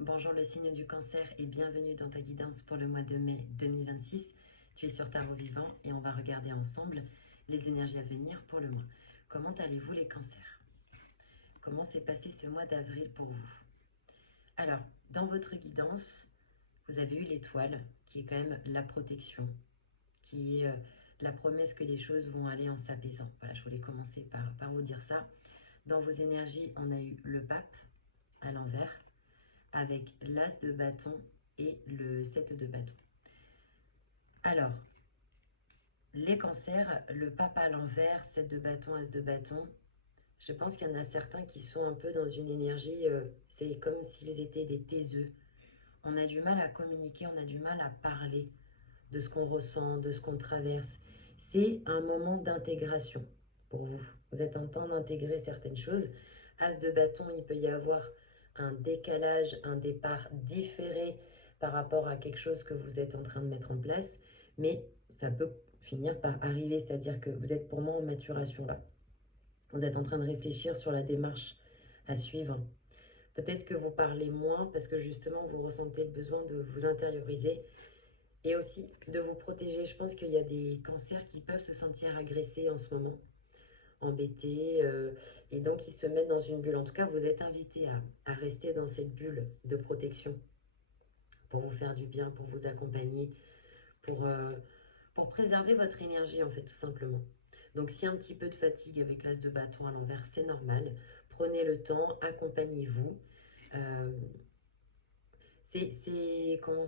Bonjour le signe du cancer et bienvenue dans ta guidance pour le mois de mai 2026. Tu es sur Tarot Vivant et on va regarder ensemble les énergies à venir pour le mois. Comment allez-vous les cancers? Comment s'est passé ce mois d'avril pour vous? Alors, dans votre guidance, vous avez eu l'étoile qui est quand même la protection, qui est la promesse que les choses vont aller en s'apaisant. Voilà, je voulais commencer par vous dire ça. Dans vos énergies, on a eu le pape à l'envers, avec l'as de bâton et le 7 de bâton. Alors, les cancers, le pape à l'envers, 7 de bâton, as de bâton, je pense qu'il y en a certains qui sont un peu dans une énergie, c'est comme s'ils étaient des taiseux. On a du mal à communiquer, on a du mal à parler de ce qu'on ressent, de ce qu'on traverse. C'est un moment d'intégration pour vous. Vous êtes en train d'intégrer certaines choses. As de bâton, il peut y avoir un décalage, un départ différé par rapport à quelque chose que vous êtes en train de mettre en place, mais ça peut finir par arriver, c'est-à-dire que vous êtes pour moi en maturation là. Vous êtes en train de réfléchir sur la démarche à suivre. Peut-être que vous parlez moins parce que justement vous ressentez le besoin de vous intérioriser et aussi de vous protéger. Je pense qu'il y a des cancers qui peuvent se sentir agressés en ce moment, embêtés, et donc ils se mettent dans une bulle. En tout cas, vous êtes invité à rester dans cette bulle de protection pour vous faire du bien, pour vous accompagner, pour, euh, pour préserver votre énergie en fait, tout simplement. Donc s'il y a un petit peu de fatigue avec l'as de bâton à l'envers, c'est normal. Prenez le temps, accompagnez-vous. Euh, c'est comment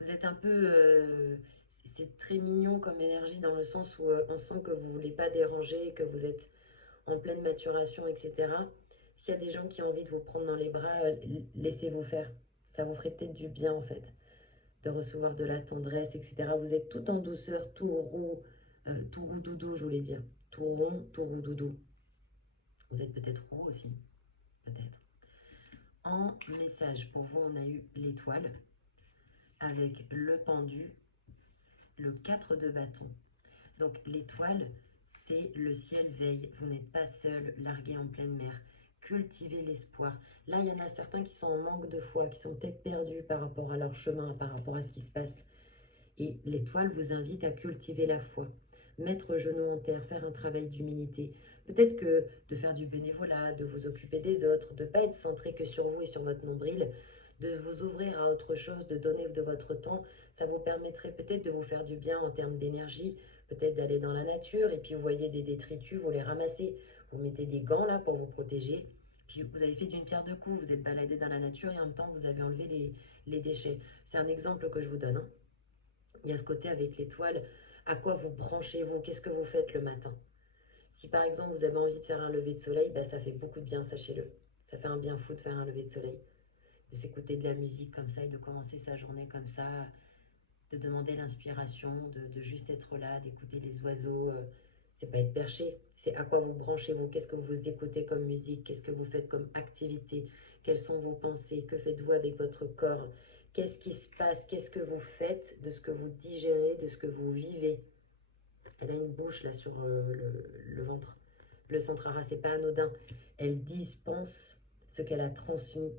vous êtes un peu... c'est très mignon comme énergie dans le sens où on sent que vous ne voulez pas déranger, que vous êtes en pleine maturation, etc. S'il y a des gens qui ont envie de vous prendre dans les bras, laissez-vous faire. Ça vous ferait peut-être du bien en fait, de recevoir de la tendresse, etc. Vous êtes tout en douceur, tout roux doudou, je voulais dire. Tout rond, tout roux doudou. Vous êtes peut-être roux aussi, peut-être. En message, pour vous, on a eu l'étoile avec le pendu, le 4 de bâton. Donc l'étoile, c'est le ciel veille. Vous n'êtes pas seul, largué en pleine mer. Cultivez l'espoir. Là, il y en a certains qui sont en manque de foi, qui sont peut-être perdus par rapport à leur chemin, par rapport à ce qui se passe. Et l'étoile vous invite à cultiver la foi. Mettre genou en terre, faire un travail d'humilité. Peut-être que de faire du bénévolat, de vous occuper des autres, de ne pas être centré que sur vous et sur votre nombril, de vous ouvrir à autre chose, de donner de votre temps, ça vous permettrait peut-être de vous faire du bien en termes d'énergie, peut-être d'aller dans la nature et puis vous voyez des détritus, vous les ramassez, vous mettez des gants là pour vous protéger, puis vous avez fait d'une pierre deux coups, vous êtes baladé dans la nature et en même temps vous avez enlevé les déchets. C'est un exemple que je vous donne. Il y a ce côté avec l'étoile, à quoi vous branchez-vous, qu'est-ce que vous faites le matin. Si par exemple vous avez envie de faire un lever de soleil, bah, ça fait beaucoup de bien, sachez-le. Ça fait un bien fou de faire un lever de soleil, de s'écouter de la musique comme ça et de commencer sa journée comme ça, de demander l'inspiration, de juste être là, d'écouter les oiseaux. C'est pas être perché, c'est à quoi vous branchez-vous, qu'est-ce que vous écoutez comme musique, qu'est-ce que vous faites comme activité, quelles sont vos pensées, que faites-vous avec votre corps, qu'est-ce qui se passe, qu'est-ce que vous faites de ce que vous digérez, de ce que vous vivez. Elle a une bouche là sur le ventre. Le centrara, c'est pas anodin. Elle dispense ce qu'elle a transmis.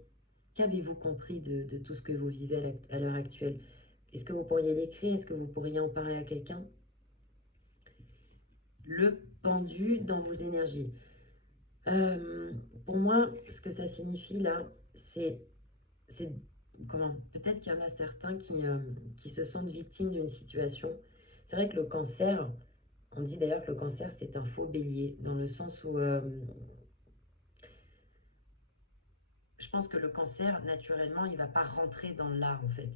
Qu'avez-vous compris de tout ce que vous vivez à l'heure actuelle? Est-ce que vous pourriez l'écrire? Est-ce que vous pourriez en parler à quelqu'un? Le pendu dans vos énergies. Euh, pour moi, ce que ça signifie là, c'est comment? Peut-être qu'il y en a certains qui se sentent victimes d'une situation. C'est vrai que le cancer, on dit d'ailleurs que le cancer c'est un faux bélier, dans le sens où je pense que le cancer, naturellement, il ne va pas rentrer dans l'art en fait.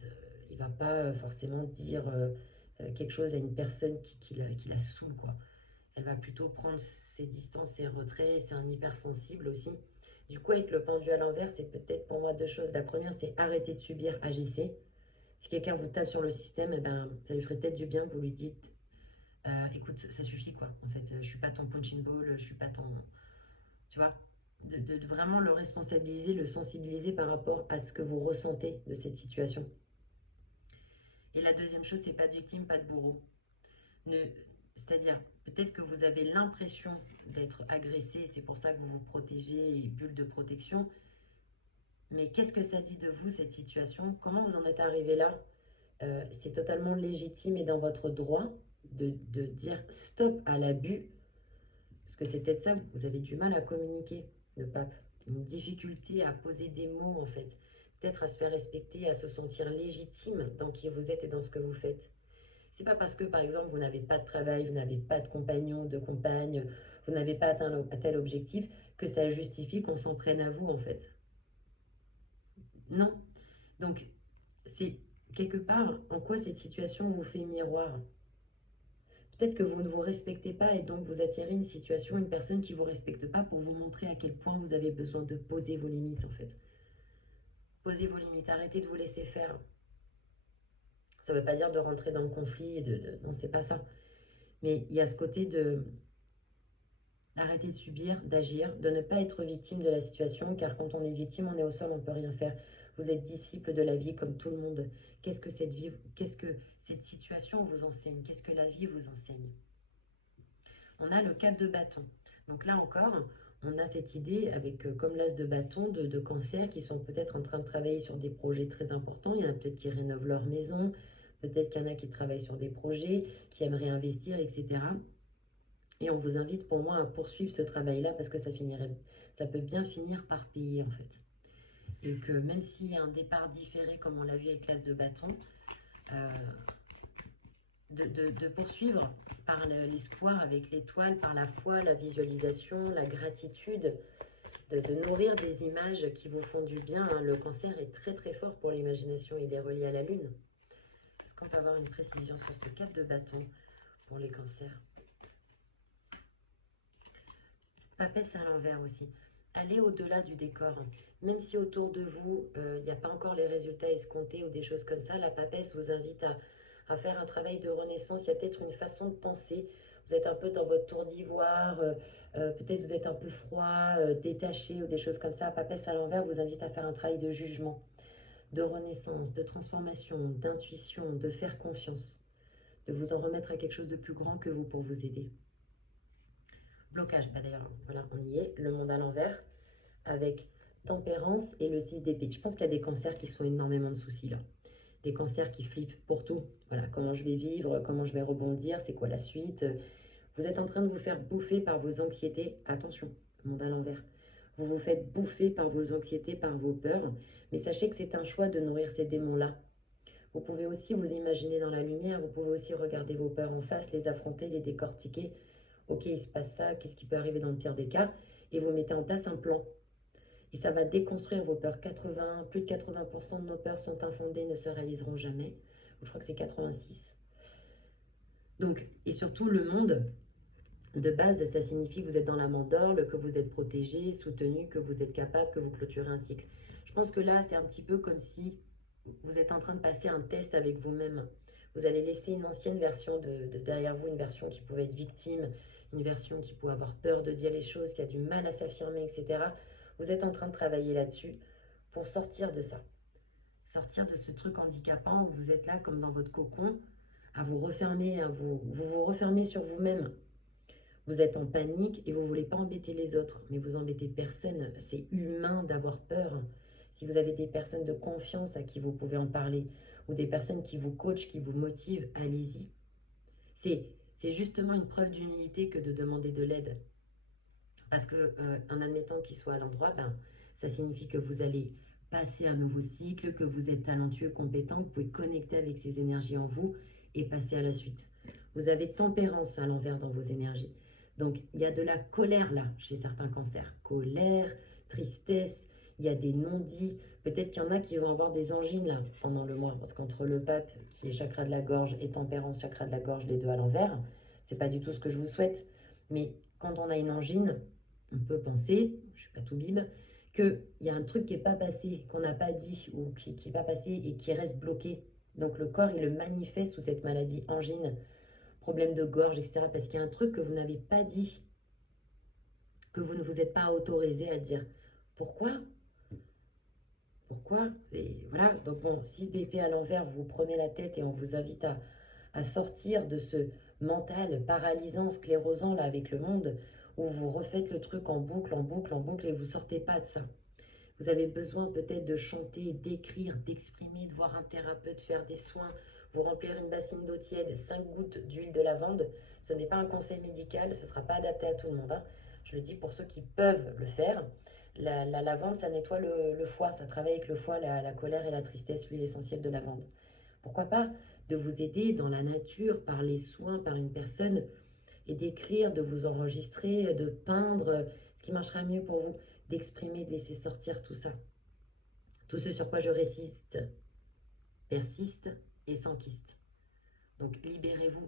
Il ne va pas forcément dire quelque chose à une personne qui la saoule, quoi. Elle va plutôt prendre ses distances, ses retraits, c'est un hypersensible aussi. Du coup, avec le pendu à l'envers, c'est peut-être pour moi deux choses. La première, c'est arrêter de subir, agissez. Si quelqu'un vous tape sur le système, eh ben, ça lui ferait peut-être du bien que vous lui dites écoute, ça suffit quoi. En fait, je suis pas ton punching ball, je suis pas ton. Tu vois de vraiment le responsabiliser, le sensibiliser par rapport à ce que vous ressentez de cette situation. Et la deuxième chose, c'est pas de victime, pas de bourreau. Ne, c'est-à-dire, peut-être que vous avez l'impression d'être agressé, c'est pour ça que vous vous protégez, bulle de protection, Mais qu'est-ce que ça dit de vous, cette situation? Comment vous en êtes arrivé là? C'est totalement légitime et dans votre droit de dire stop à l'abus, parce que c'est peut-être ça, vous avez du mal à communiquer, le pape. Une difficulté à poser des mots, en fait. Peut-être à se faire respecter, à se sentir légitime dans qui vous êtes et dans ce que vous faites. C'est pas parce que, par exemple, vous n'avez pas de travail, vous n'avez pas de compagnon, de compagne, vous n'avez pas atteint un tel objectif, que ça justifie qu'on s'en prenne à vous, en fait. Non. Donc, c'est quelque part en quoi cette situation vous fait miroir. Peut-être que vous ne vous respectez pas et donc vous attirez une situation, une personne qui ne vous respecte pas pour vous montrer à quel point vous avez besoin de poser vos limites, en fait. Posez vos limites, arrêtez de vous laisser faire. Ça ne veut pas dire de rentrer dans le conflit, non, c'est pas ça. Mais il y a ce côté de arrêter de subir, d'agir, de ne pas être victime de la situation, car quand on est victime, on est au sol, on ne peut rien faire. Vous êtes disciple de la vie comme tout le monde. Qu'est-ce que cette situation vous enseigne? Qu'est-ce que la vie vous enseigne? On a le 4 de bâton. Donc là encore, on a cette idée avec comme l'as de bâton de cancer qui sont peut-être en train de travailler sur des projets très importants. Il y en a peut-être qui rénovent leur maison, peut-être qu'il y en a qui travaillent sur des projets, qui aimeraient investir, etc. Et on vous invite pour moi à poursuivre ce travail-là parce que ça peut bien finir par payer en fait. Et que même s'il y a un départ différé comme on l'a vu avec l'as de bâton, euh, de poursuivre par l'espoir avec l'étoile, par la foi, la visualisation, la gratitude, de nourrir des images qui vous font du bien. Hein. Le cancer est très très fort pour l'imagination, il est relié à la lune. Est-ce qu'on peut avoir une précision sur ce 4 de bâton pour les cancers? Papesse à l'envers aussi. Allez au-delà du décor. Même si autour de vous, il n'y a pas encore les résultats escomptés ou des choses comme ça, la papesse vous invite à faire un travail de renaissance. Il y a peut-être une façon de penser. Vous êtes un peu dans votre tour d'ivoire, peut-être vous êtes un peu froid, détaché ou des choses comme ça. Papesse à l'envers vous invite à faire un travail de jugement, de renaissance, de transformation, d'intuition, de faire confiance, de vous en remettre à quelque chose de plus grand que vous pour vous aider. Blocage, bah d'ailleurs, voilà, on y est, le monde à l'envers, avec tempérance et le 6 d'épée. Je pense qu'il y a des cancers qui sont énormément de soucis là. Des cancers qui flippent pour tout. Voilà, comment je vais vivre, comment je vais rebondir, c'est quoi la suite. Vous êtes en train de vous faire bouffer par vos anxiétés. Attention, monde à l'envers. Vous vous faites bouffer par vos anxiétés, par vos peurs. Mais sachez que c'est un choix de nourrir ces démons-là. Vous pouvez aussi vous imaginer dans la lumière, vous pouvez aussi regarder vos peurs en face, les affronter, les décortiquer. Ok, il se passe ça, qu'est-ce qui peut arriver dans le pire des cas? Et vous mettez en place un plan. Et ça va déconstruire vos peurs. Plus de 80% de nos peurs sont infondées, ne se réaliseront jamais. Je crois que c'est 86. Donc, et surtout, le monde, de base, ça signifie que vous êtes dans la mandorle, que vous êtes protégé, soutenu, que vous êtes capable, que vous clôturez un cycle. Je pense que là, c'est un petit peu comme si vous êtes en train de passer un test avec vous-même. Vous allez laisser une ancienne version de derrière vous, une version qui pouvait être victime, une version qui pouvait avoir peur de dire les choses, qui a du mal à s'affirmer, etc. Vous êtes en train de travailler là-dessus pour sortir de ça. Sortir de ce truc handicapant où vous êtes là comme dans votre cocon, à vous refermer, vous refermez sur vous-même. Vous êtes en panique et vous ne voulez pas embêter les autres, mais vous embêtez personne. C'est humain d'avoir peur. Si vous avez des personnes de confiance à qui vous pouvez en parler, ou des personnes qui vous coachent, qui vous motivent, allez-y. C'est justement une preuve d'humilité que de demander de l'aide. Parce que, en admettant qu'il soit à l'endroit, ça signifie que vous allez passer un nouveau cycle, que vous êtes talentueux, compétent, vous pouvez connecter avec ces énergies en vous et passer à la suite. Vous avez tempérance à l'envers dans vos énergies. Donc, il y a de la colère là, chez certains cancers. Colère, tristesse, il y a des non-dits. Peut-être qu'il y en a qui vont avoir des angines là pendant le mois. Parce qu'entre le pape, qui est chakra de la gorge, et tempérance, chakra de la gorge, les deux à l'envers, c'est pas du tout ce que je vous souhaite. Mais quand on a une angine, on peut penser, je suis pas tout bib, qu'il y a un truc qui n'est pas passé, qu'on n'a pas dit, ou qui n'est pas passé et qui reste bloqué. Donc le corps, il le manifeste sous cette maladie, angine, problème de gorge, etc. Parce qu'il y a un truc que vous n'avez pas dit, que vous ne vous êtes pas autorisé à dire. Pourquoi? Pourquoi? Et voilà, donc bon, 6 d'épée à l'envers, vous prenez la tête et on vous invite à sortir de ce mental paralysant, sclérosant là avec le monde, où vous refaites le truc en boucle, en boucle, en boucle et vous sortez pas de ça. Vous avez besoin peut-être de chanter, d'écrire, d'exprimer, de voir un thérapeute, faire des soins, vous remplir une bassine d'eau tiède, 5 gouttes d'huile de lavande. Ce n'est pas un conseil médical, ce ne sera pas adapté à tout le monde, hein. Je le dis pour ceux qui peuvent le faire. La lavande, ça nettoie le foie, ça travaille avec le foie, la colère et la tristesse, l'huile essentielle de lavande. Pourquoi pas de vous aider dans la nature, par les soins, par une personne, et d'écrire, de vous enregistrer, de peindre, ce qui marchera mieux pour vous, d'exprimer, de laisser sortir tout ça. Tout ce sur quoi je résiste, persiste et s'enquiste. Donc libérez-vous.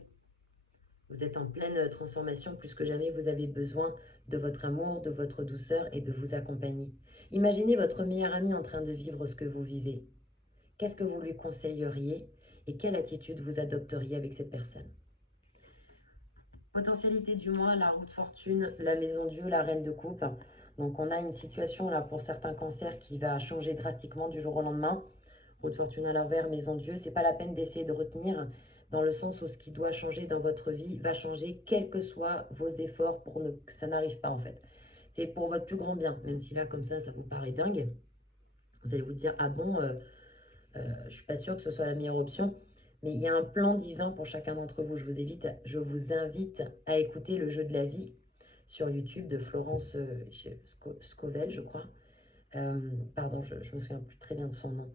Vous êtes en pleine transformation, plus que jamais vous avez besoin de votre amour, de votre douceur et de vous accompagner. Imaginez votre meilleur ami en train de vivre ce que vous vivez. Qu'est-ce que vous lui conseilleriez et quelle attitude vous adopteriez avec cette personne? Potentialité du mois, la roue de fortune, la maison Dieu, la reine de coupe. Donc on a une situation là pour certains cancers qui va changer drastiquement du jour au lendemain. Roue de fortune à l'envers, maison Dieu, c'est pas la peine d'essayer de retenir dans le sens où ce qui doit changer dans votre vie va changer quels que soient vos efforts pour que ça n'arrive pas en fait. C'est pour votre plus grand bien, même si là comme ça vous paraît dingue. Vous allez vous dire ah bon, je suis pas sûre que ce soit la meilleure option. Mais il y a un plan divin pour chacun d'entre vous. Je vous invite à écouter Le jeu de la vie sur YouTube de Florence Scovel, je crois. Pardon, je me souviens plus très bien de son nom.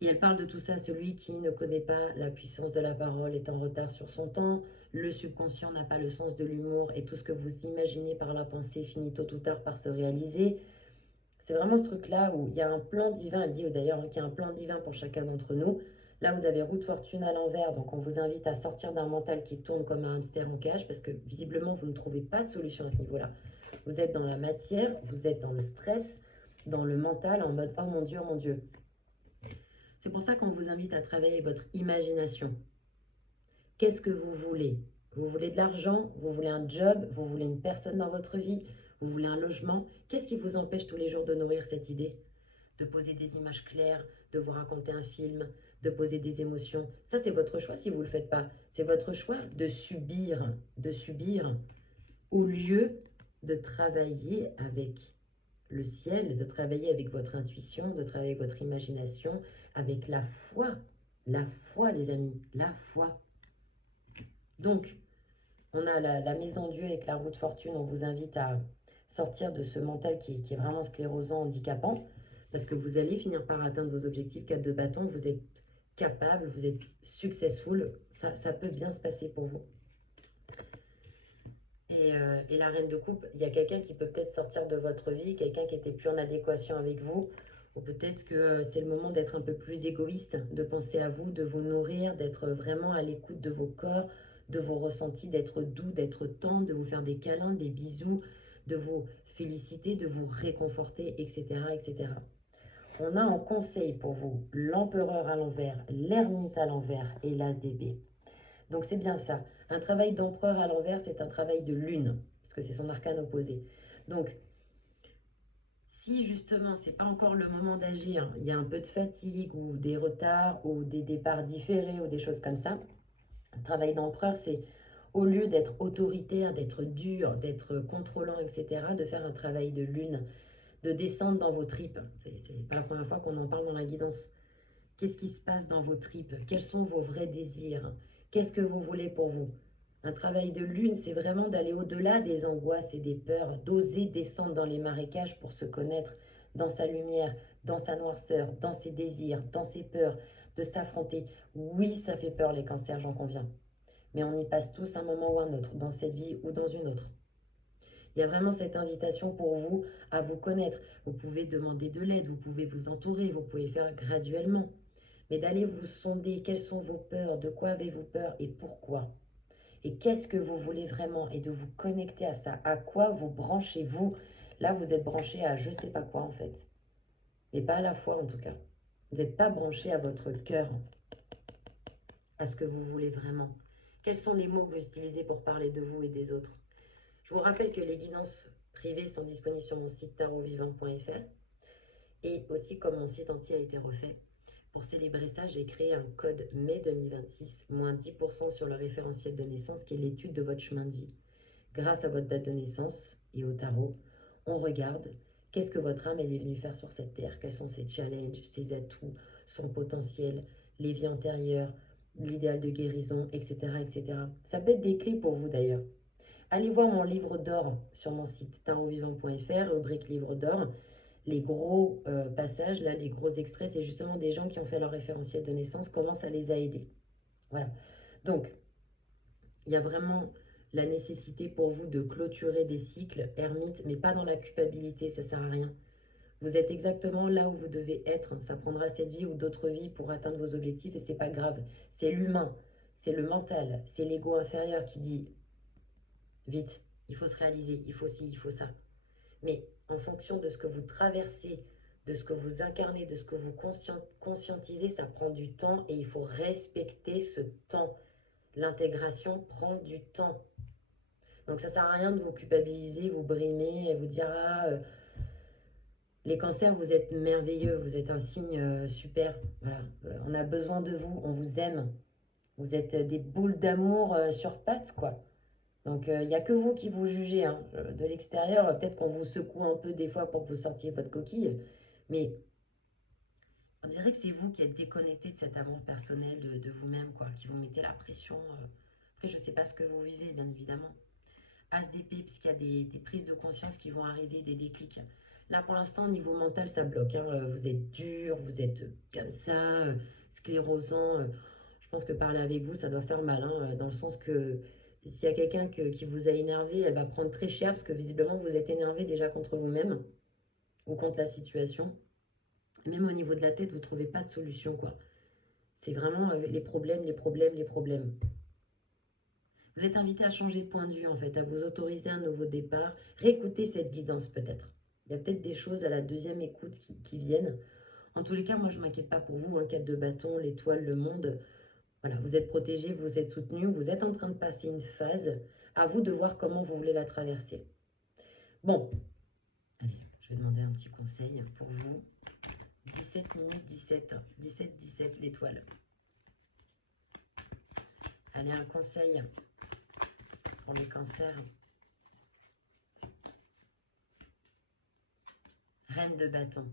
Et elle parle de tout ça. Celui qui ne connaît pas la puissance de la parole est en retard sur son temps. Le subconscient n'a pas le sens de l'humour et tout ce que vous imaginez par la pensée finit tôt ou tard par se réaliser. C'est vraiment ce truc-là où il y a un plan divin. Elle dit d'ailleurs qu'il y a un plan divin pour chacun d'entre nous. Là, vous avez roue de fortune à l'envers, donc on vous invite à sortir d'un mental qui tourne comme un hamster en cage, parce que visiblement, vous ne trouvez pas de solution à ce niveau-là. Vous êtes dans la matière, vous êtes dans le stress, dans le mental, en mode « Oh mon Dieu, oh mon Dieu ». C'est pour ça qu'on vous invite à travailler votre imagination. Qu'est-ce que vous voulez? Vous voulez de l'argent? Vous voulez un job? Vous voulez une personne dans votre vie? Vous voulez un logement? Qu'est-ce qui vous empêche tous les jours de nourrir cette idée? De poser des images claires, de vous raconter un film, de poser des émotions. Ça, c'est votre choix si vous ne le faites pas. C'est votre choix de subir au lieu de travailler avec le ciel, de travailler avec votre intuition, de travailler avec votre imagination, avec la foi. La foi, les amis, la foi. Donc, on a la maison Dieu avec la roue de fortune. On vous invite à sortir de ce mental qui est vraiment sclérosant, handicapant, parce que vous allez finir par atteindre vos objectifs. 4 de bâton, vous êtes capable, vous êtes successful, ça peut bien se passer pour vous. Et la reine de coupe, il y a quelqu'un qui peut peut-être sortir de votre vie, quelqu'un qui était plus en adéquation avec vous, ou peut-être que c'est le moment d'être un peu plus égoïste, de penser à vous, de vous nourrir, d'être vraiment à l'écoute de vos corps, de vos ressentis, d'être doux, d'être tendre, de vous faire des câlins, des bisous, de vous féliciter, de vous réconforter, etc., etc. On a en conseil pour vous l'empereur à l'envers, l'ermite à l'envers et l'as d'épée. Donc c'est bien ça. Un travail d'empereur à l'envers, c'est un travail de lune, parce que c'est son arcane opposé. Donc, si justement c'est pas encore le moment d'agir, il y a un peu de fatigue ou des retards ou des départs différés ou des choses comme ça, le travail d'empereur, c'est au lieu d'être autoritaire, d'être dur, d'être contrôlant, etc., de faire un travail de lune, de descendre dans vos tripes. C'est pas la première fois qu'on en parle dans la guidance. Qu'est-ce qui se passe dans vos tripes? Quels sont vos vrais désirs? Qu'est-ce que vous voulez pour vous? Un travail de lune, c'est vraiment d'aller au-delà des angoisses et des peurs, d'oser descendre dans les marécages pour se connaître dans sa lumière, dans sa noirceur, dans ses désirs, dans ses peurs, de s'affronter. Oui, ça fait peur les cancers, j'en conviens. Mais on y passe tous un moment ou un autre, dans cette vie ou dans une autre. Il y a vraiment cette invitation pour vous à vous connaître. Vous pouvez demander de l'aide, vous pouvez vous entourer, vous pouvez faire graduellement. Mais d'aller vous sonder, quelles sont vos peurs, de quoi avez-vous peur et pourquoi? Et qu'est-ce que vous voulez vraiment? Et de vous connecter à ça. À quoi vous branchez-vous? Là, vous êtes branché à je sais pas quoi en fait. Mais pas à la foi en tout cas. Vous n'êtes pas branché à votre cœur, à ce que vous voulez vraiment. Quels sont les mots que vous utilisez pour parler de vous et des autres? Je vous rappelle que les guidances privées sont disponibles sur mon site tarotvivant.fr et aussi comme mon site entier a été refait. Pour célébrer ça, j'ai créé un code mai 2026, moins 10% sur le référentiel de naissance qui est l'étude de votre chemin de vie. Grâce à votre date de naissance et au tarot, on regarde Qu'est-ce que votre âme, elle est venue faire sur cette terre? Quels sont ses challenges, ses atouts, son potentiel, les vies antérieures, l'idéal de guérison, etc., etc. Ça peut être des clés pour vous d'ailleurs. Allez voir mon livre d'or sur mon site tarotvivant.fr, rubrique livre d'or. Les gros passages, là, les gros extraits, c'est justement des gens qui ont fait leur référentiel de naissance, comment ça les a aidés. Voilà. Donc, il y a vraiment la nécessité pour vous de clôturer des cycles, ermites, mais pas dans la culpabilité, ça sert à rien. Vous êtes exactement là où vous devez être. Ça prendra cette vie ou d'autres vies pour atteindre vos objectifs et c'est pas grave. C'est l'humain, c'est le mental, c'est l'ego inférieur qui dit vite, il faut se réaliser, il faut ci, il faut ça. Mais en fonction de ce que vous traversez, de ce que vous incarnez, de ce que vous conscientisez, ça prend du temps et il faut respecter ce temps. L'intégration prend du temps. Donc ça sert à rien de vous culpabiliser, vous brimer et vous dire ah les cancers vous êtes merveilleux, vous êtes un signe super. Voilà. On a besoin de vous, on vous aime. Vous êtes des boules d'amour sur pattes quoi. Donc il n'y a que vous qui vous jugez. Hein. De l'extérieur, peut-être qu'on vous secoue un peu des fois pour que vous sortiez votre coquille, mais on dirait que c'est vous qui êtes déconnecté de cet amour personnel de vous-même, quoi, qui vous mettez la pression. Après, je ne sais pas ce que vous vivez, bien évidemment. As d'épée, puisqu'il y a des prises de conscience qui vont arriver, des déclics. Là, pour l'instant, au niveau mental, ça bloque. Hein. Vous êtes dur, vous êtes comme ça, sclérosant. Je pense que parler avec vous, ça doit faire mal, hein, dans le sens que s'il y a quelqu'un qui vous a énervé, elle va prendre très cher, parce que visiblement, vous êtes énervé déjà contre vous-même ou contre la situation. Et même au niveau de la tête, vous ne trouvez pas de solution, quoi. C'est vraiment les problèmes, les problèmes, les problèmes. Vous êtes invité à changer de point de vue, en fait, à vous autoriser un nouveau départ. Réécoutez cette guidance, peut-être. Il y a peut-être des choses à la deuxième écoute qui viennent. En tous les cas, moi, je ne m'inquiète pas pour vous. 4 de bâton, l'étoile, le monde. Voilà, vous êtes protégé, vous êtes soutenu, vous êtes en train de passer une phase. À vous de voir comment vous voulez la traverser. Bon, allez, je vais demander un petit conseil pour vous. 17 minutes 17, 17 l'étoile. Allez, un conseil pour les cancers. Reine de bâton.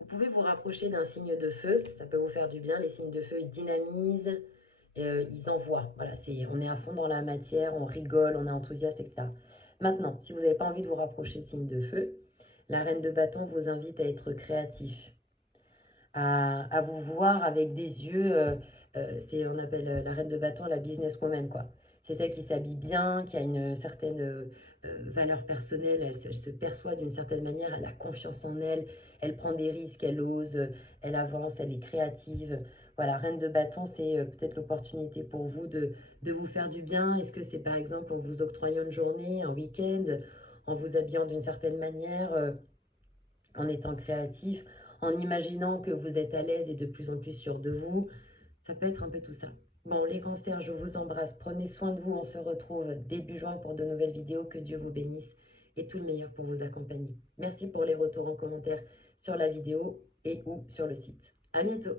Vous pouvez vous rapprocher d'un signe de feu, ça peut vous faire du bien. Les signes de feu, ils dynamisent, ils envoient. Voilà, on est à fond dans la matière, on rigole, on est enthousiaste, etc. Maintenant, si vous n'avez pas envie de vous rapprocher de signes de feu, la reine de bâton vous invite à être créatif, à vous voir avec des yeux, on appelle la reine de bâton la businesswoman, quoi. C'est celle qui s'habille bien, qui a une certaine valeur personnelle, elle se perçoit d'une certaine manière, elle a confiance en elle, elle prend des risques, elle ose, elle avance, elle est créative. Voilà, reine de bâton, c'est peut-être l'opportunité pour vous de vous faire du bien. Est-ce que c'est par exemple en vous octroyant une journée, un week-end, en vous habillant d'une certaine manière, en étant créatif, en imaginant que vous êtes à l'aise et de plus en plus sûr de vous. Ça peut être un peu tout ça. Bon, les cancers, je vous embrasse. Prenez soin de vous. On se retrouve début juin pour de nouvelles vidéos. Que Dieu vous bénisse et tout le meilleur pour vous accompagner. Merci pour les retours en commentaire sur la vidéo et ou sur le site. À bientôt.